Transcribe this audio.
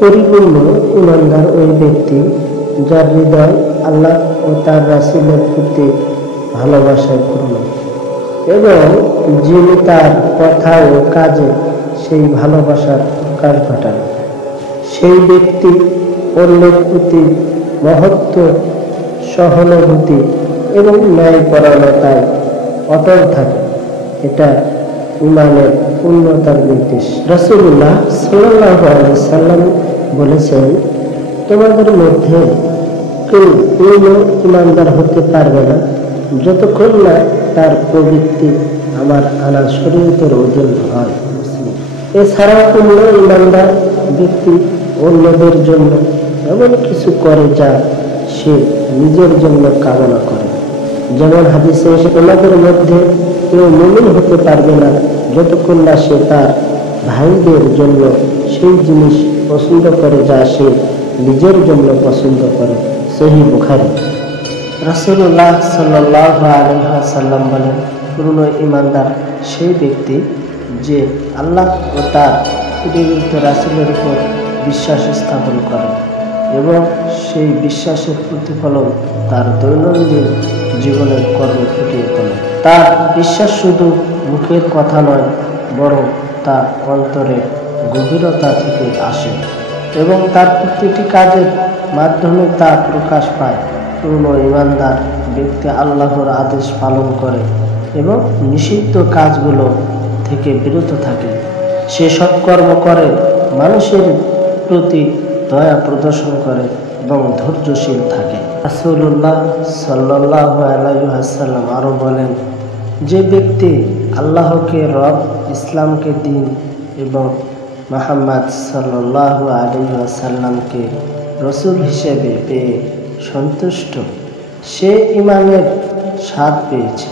পরিপূর্ণ ইমানদার ওই ব্যক্তি যার হৃদয় আল্লাহ ও তার রাসূলের প্রতি ভালোবাসায় পূর্ণ এবং যিনি তার কথা ও কাজে সেই ভালোবাসার প্রকাশ ঘটান। সেই ব্যক্তি অন্যের প্রতি মহত্ব, সহানুভূতি এবং ন্যায়পরায়ণতায় অটল থাকে। এটা ইমানের পূর্ণতার নির্দেশ। রাসূলুল্লাহ সাল্লাল্লাহু আলাইহি সাল্লাম বলেছেন, তোমাদের মধ্যে কেউ পূর্ণ ইমানদার হতে পারবে না যতক্ষণ না তার প্রবৃত্তি আমার আনা শরীয়তের অধীন হয়। এছাড়াও পূর্ণ ইমানদার ব্যক্তি অন্যদের জন্য এমন কিছু করে যা সে নিজের জন্য কামনা করে। যেমন হাদিসে এসে, তোমাদের মধ্যে কেউ মুমিন হতে পারবে না যতক্ষণ না সে তার ভাইদের জন্য সেই জিনিস পছন্দ করে যা সে নিজের জন্য পছন্দ করে। সহিহ বুখারী। রাসূলুল্লাহ সাল্লাল্লাহু আলাইহি ওয়াসাল্লাম বলেন, পূর্ণ ইমানদার সেই ব্যক্তি যে আল্লাহ ও তার প্রেরিত রাসূলের উপর বিশ্বাস স্থাপন করে এবং সেই বিশ্বাসের প্রতিফলন তার দৈনন্দিন জীবনের কর্মে ফুটিয়ে তোলে। তার বিশ্বাস শুধু মুখের কথা নয়, বরং তা অন্তরের গভীরতা থেকে আসে এবং তার প্রতিটি কাজের মাধ্যমে তা প্রকাশ পায়। পূর্ণ ইমানদার ব্যক্তি আল্লাহর আদেশ পালন করে এবং নিষিদ্ধ কাজগুলো থেকে বিরত থাকে। সে সৎকর্ম করে, মানুষের প্রতি দয়া প্রদর্শন করে এবং ধৈর্যশীল থাকে। রাসূলুল্লাহ সাল্লাল্লাহু আলাইহি ওয়াসাল্লাম আরো বলেন, যে ব্যক্তি আল্লাহকে রব, ইসলামকে দ্বীন এবং মুহাম্মদ সাল্লাল্লাহু আলাইহি ওয়াসাল্লামকে রাসূল হিসেবে পেয়ে সন্তুষ্ট, সে ঈমানের স্বাদ পেয়েছে।